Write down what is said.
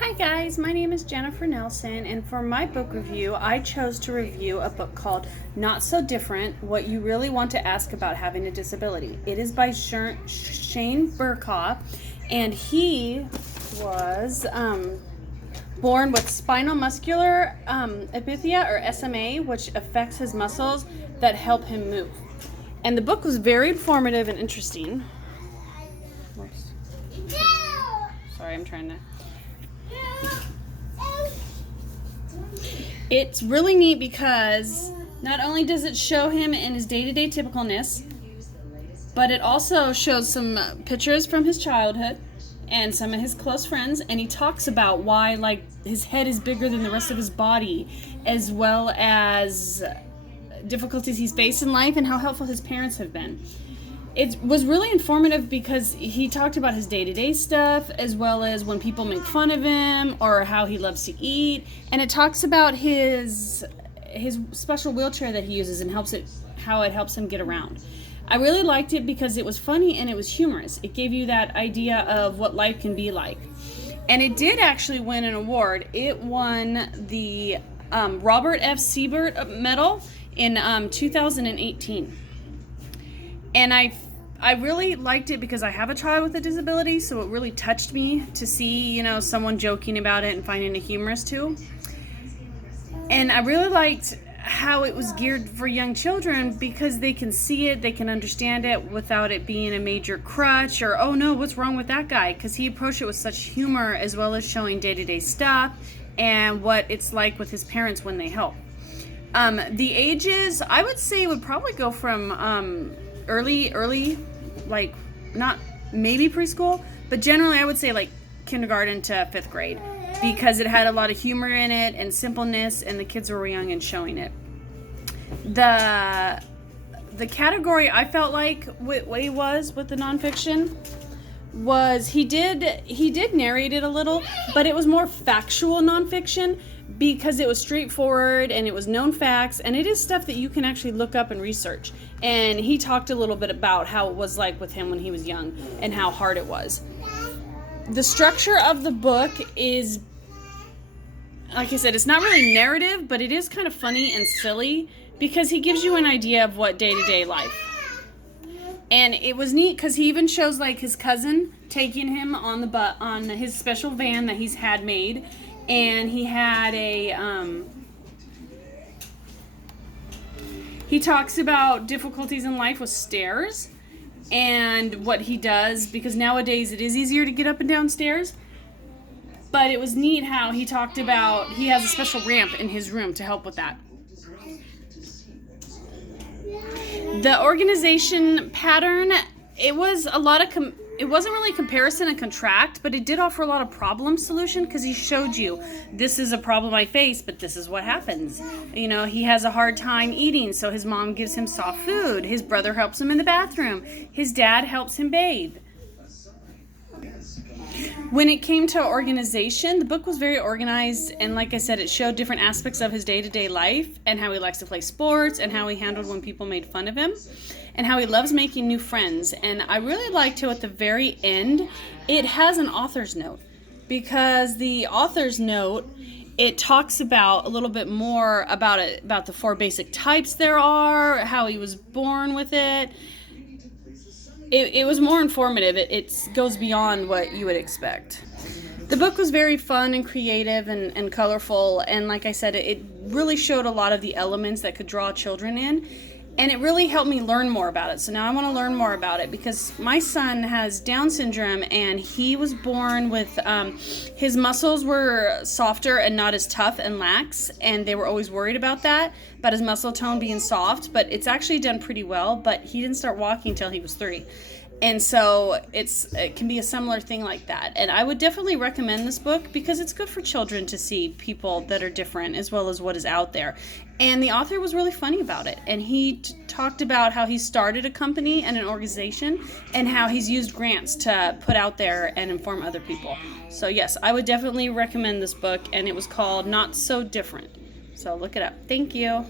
Hi guys, my name is Jennifer Nelson, and for my book review, I chose to review a book called Not So Different, What You Really Want to Ask About Having a Disability. It is by Shane Burcaw, and he was born with spinal muscular apathia, or SMA, which affects his muscles that help him move. And the book was very informative and interesting. Whoops. Sorry, I'm trying to... It's really neat because not only does it show him in his day-to-day typicalness, but it also shows some pictures from his childhood and some of his close friends, and he talks about why his head is bigger than the rest of his body, as well as difficulties he's faced in life and how helpful his parents have been. It was really informative because he talked about his day-to-day stuff, as well as when people make fun of him or how he loves to eat, and it talks about his special wheelchair that he uses and how it helps him get around. I really liked it because it was funny and it was humorous. It gave you that idea of what life can be like. And it did actually win an award. It won the Robert F. Siebert Medal in 2018. And I really liked it because I have a child with a disability, so it really touched me to see, someone joking about it and finding it humorous too. And I really liked how it was geared for young children because they can see it, they can understand it without it being a major crutch or, oh no, what's wrong with that guy? Because he approached it with such humor, as well as showing day-to-day stuff and what it's like with his parents when they help. The ages, I would say, would probably go from early, like not maybe preschool, but generally I would say like kindergarten to 5th grade, because it had a lot of humor in it and simpleness, and the kids were young and showing it. The category I felt like what he was with the nonfiction was he did narrate it a little, but it was more factual nonfiction because it was straightforward and it was known facts, and it is stuff that you can actually look up and research. And he talked a little bit about how it was like with him when he was young and how hard it was. The structure of the book is, like I said, it's not really narrative, but it is kind of funny and silly because he gives you an idea of what day-to-day life. And it was neat because he even shows like his cousin taking him on his special van that he's had made, and he had he talks about difficulties in life with stairs and what he does, because nowadays it is easier to get up and down stairs. But it was neat how he talked about he has a special ramp in his room to help with that. The organization pattern, it was a lot of it wasn't really comparison and contract, but it did offer a lot of problem solution because he showed you, this is a problem I face, but this is what happens. He has a hard time eating, so his mom gives him soft food. His brother helps him in the bathroom. His dad helps him bathe. When it came to organization, the book was very organized, and like I said, it showed different aspects of his day-to-day life and how he likes to play sports and how he handled when people made fun of him and how he loves making new friends. And I really liked how at the very end it has an author's note, because the author's note, it talks about a little bit more about the 4 basic types there are, how he was born with it. It was more informative. It goes beyond what you would expect. The book was very fun and creative and colorful, and like I said, it really showed a lot of the elements that could draw children in, and it really helped me learn more about it. So now I want to learn more about it because my son has Down syndrome, and he was born with his muscles were softer and not as tough and lax, and they were always worried about his muscle tone being soft, but it's actually done pretty well. But he didn't start walking until he was 3. And so it can be a similar thing like that. And I would definitely recommend this book because it's good for children to see people that are different as well as what is out there. And the author was really funny about it. And he talked about how he started a company and an organization and how he's used grants to put out there and inform other people. So yes, I would definitely recommend this book, and it was called Not So Different. So look it up. Thank you.